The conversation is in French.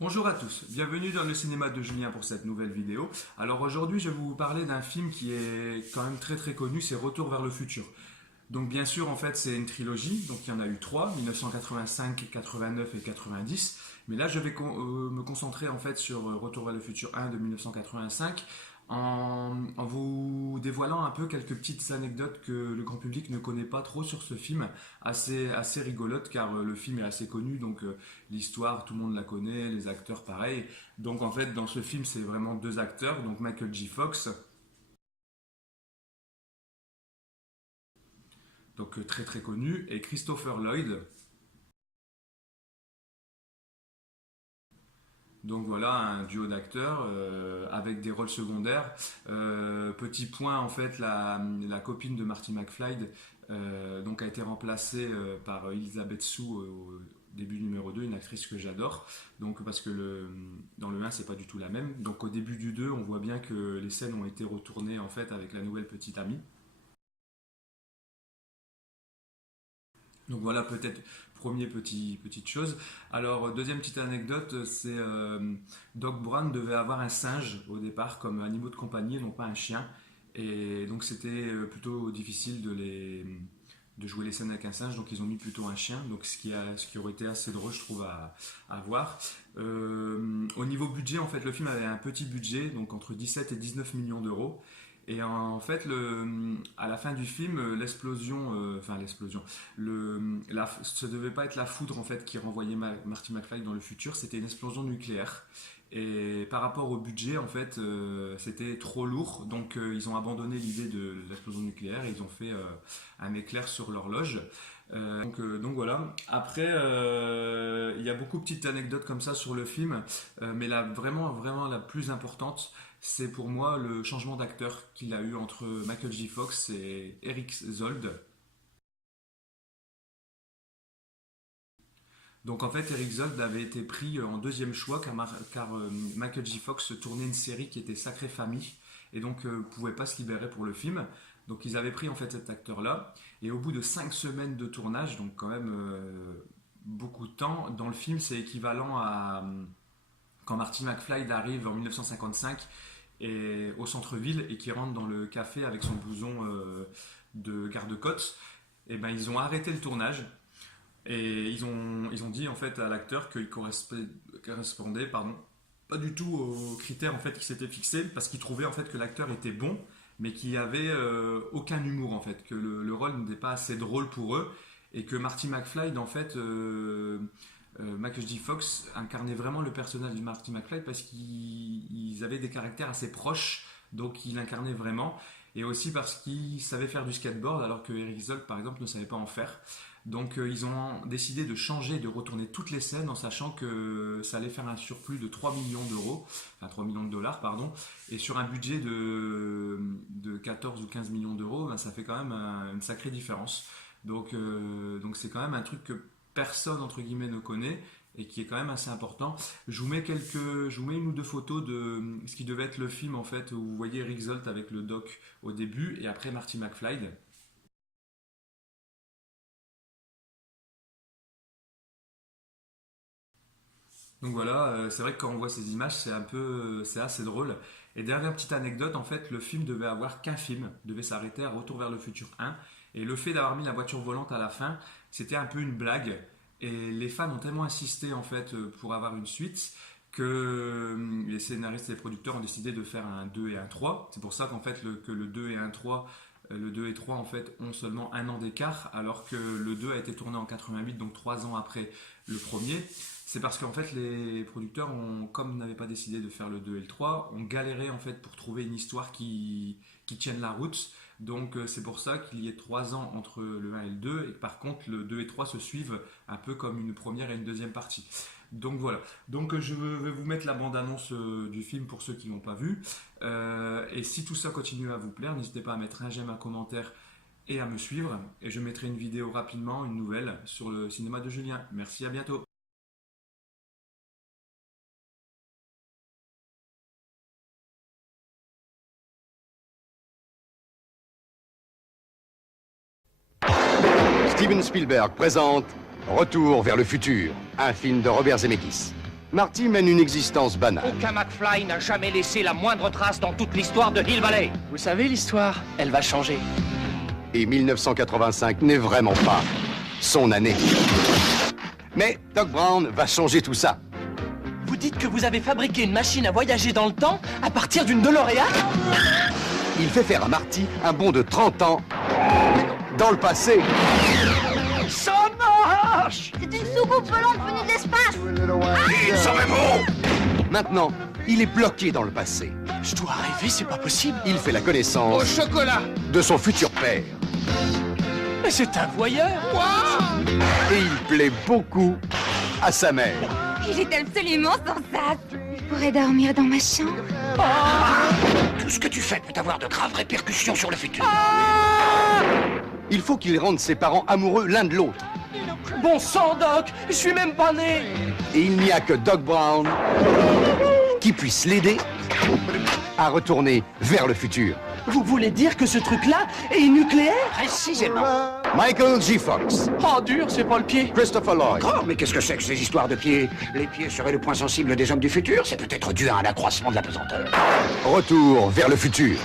Bonjour à tous, bienvenue dans le cinéma de Julien pour cette nouvelle vidéo. Alors aujourd'hui je vais vous parler d'un film qui est quand même très connu, c'est Retour vers le futur. Donc bien sûr en fait c'est une trilogie, donc il y en a eu trois, 1985, 89 et 90. Mais là je vais me concentrer en fait sur Retour vers le futur 1 de 1985 en vous dévoilant un peu quelques petites anecdotes que le grand public ne connaît pas trop sur ce film, assez rigolote car le film est assez connu, donc l'histoire tout le monde la connaît, les acteurs pareil. Donc en fait dans ce film c'est vraiment deux acteurs, donc Michael J. Fox, donc très connu, et Christopher Lloyd. Donc voilà, un duo d'acteurs avec des rôles secondaires. Petit point, en fait, la copine de Marty McFly donc a été remplacée par Elisabeth Sue au début numéro 2, une actrice que j'adore. Donc parce que dans le 1, c'est pas du tout la même. Donc au début du 2, on voit bien que les scènes ont été retournées en fait avec la nouvelle petite amie. Donc voilà peut-être petite chose. Alors deuxième petite anecdote, c'est Doc Brown devait avoir un singe au départ comme animaux de compagnie, et non pas un chien. Et donc c'était plutôt difficile de jouer les scènes avec un singe, donc ils ont mis plutôt un chien, donc ce qui aurait été assez drôle je trouve à voir. Au niveau budget, en fait le film avait un petit budget, donc entre 17 et 19 millions d'euros. Et en fait, à la fin du film, l'explosion, ce devait pas être la foudre en fait qui renvoyait Marty McFly dans le futur, c'était une explosion nucléaire. Et par rapport au budget, en fait, c'était trop lourd, donc ils ont abandonné l'idée de l'explosion nucléaire et ils ont fait un éclair sur l'horloge. Donc voilà. Après, il y a beaucoup de petites anecdotes comme ça sur le film, mais vraiment la plus importante, c'est pour moi le changement d'acteur qu'il a eu entre Michael J. Fox et Eric Zold. Donc en fait, Eric Zold avait été pris en deuxième choix car Michael J. Fox tournait une série qui était Sacrée Famille et donc ne pouvait pas se libérer pour le film. Donc ils avaient pris en fait cet acteur-là et au bout de 5 semaines de tournage, donc quand même beaucoup de temps, dans le film c'est équivalent à quand Marty McFly arrive en 1955 et, au centre-ville et qui rentre dans le café avec son blouson de garde-côte, et ben ils ont arrêté le tournage et ils ont dit en fait à l'acteur qu'il correspondait pas du tout aux critères en fait qui s'étaient fixés parce qu'ils trouvaient en fait que l'acteur était bon mais qu'il n'y avait aucun humour en fait, que le rôle n'était pas assez drôle pour eux et que Marty McFly en fait Michael J. Fox incarnait vraiment le personnage de Marty McFly parce qu'ils avaient des caractères assez proches, donc il incarnait vraiment, et aussi parce qu'il savait faire du skateboard alors que Eric Zold par exemple ne savait pas en faire. Donc ils ont décidé de changer, de retourner toutes les scènes en sachant que ça allait faire un surplus de 3 millions d'euros, enfin 3 millions de dollars, pardon, et sur un budget de 14 ou 15 millions d'euros, ben, ça fait quand même une sacrée différence. Donc c'est quand même un truc que personne entre guillemets ne connaît et qui est quand même assez important. Je vous mets une ou deux photos de ce qui devait être le film en fait où vous voyez Eric Zolt avec le doc au début et après Marty McFly. Donc voilà, c'est vrai que quand on voit ces images, c'est assez drôle. Et dernière petite anecdote, en fait, le film devait avoir qu'un film, devait s'arrêter à Retour vers le futur 1. Et le fait d'avoir mis la voiture volante à la fin, c'était un peu une blague. Et les fans ont tellement insisté en fait pour avoir une suite que les scénaristes et les producteurs ont décidé de faire un 2 et un 3. C'est pour ça qu'en fait que le 2 et un 3, le 2 et 3 en fait ont seulement un an d'écart alors que le 2 a été tourné en 88, donc 3 ans après le premier. C'est parce qu'en fait les producteurs comme n'avaient pas décidé de faire le 2 et le 3, ont galéré en fait pour trouver une histoire qui tienne la route. Donc c'est pour ça qu'il y ait 3 ans entre le 1 et le 2 et que par contre le 2 et 3 se suivent un peu comme une première et une deuxième partie. Donc voilà. Donc je vais vous mettre la bande-annonce du film pour ceux qui ne l'ont pas vu. Et si tout ça continue à vous plaire, n'hésitez pas à mettre un j'aime, un commentaire et à me suivre. Et je mettrai une vidéo rapidement, une nouvelle, sur le cinéma de Julien. Merci, à bientôt. Steven Spielberg présente Retour vers le futur, un film de Robert Zemeckis. Marty mène une existence banale. Aucun McFly n'a jamais laissé la moindre trace dans toute l'histoire de Hill Valley. Vous savez, l'histoire, elle va changer. Et 1985 n'est vraiment pas son année. Mais Doc Brown va changer tout ça. Vous dites que vous avez fabriqué une machine à voyager dans le temps à partir d'une DeLorean? Il fait faire à Marty un bond de 30 ans dans le passé. Ça marche! C'est une soucoupe volante venue de l'espace. Maintenant, il est bloqué dans le passé. Je dois rêver, c'est pas possible. Il fait la connaissance chocolat. de son futur père. Mais c'est un voyeur! Et il plaît beaucoup à sa mère. Il est absolument sensace. Je pourrais dormir dans ma chambre. Tout ce que tu fais peut avoir de graves répercussions sur le futur. Il faut qu'il rende ses parents amoureux l'un de l'autre. Bon sang, Doc! Je suis même pas né! Et il n'y a que Doc Brown qui puisse l'aider à retourner vers le futur. Vous voulez dire que ce truc-là est nucléaire? Précisément. Michael J. Fox, Oh, dur, c'est pas le pied. Christopher Lloyd, Oh, mais qu'est-ce que c'est que ces histoires de pieds? Les pieds seraient le point sensible des hommes du futur? C'est peut-être dû à un accroissement de la pesanteur. retour vers le futur.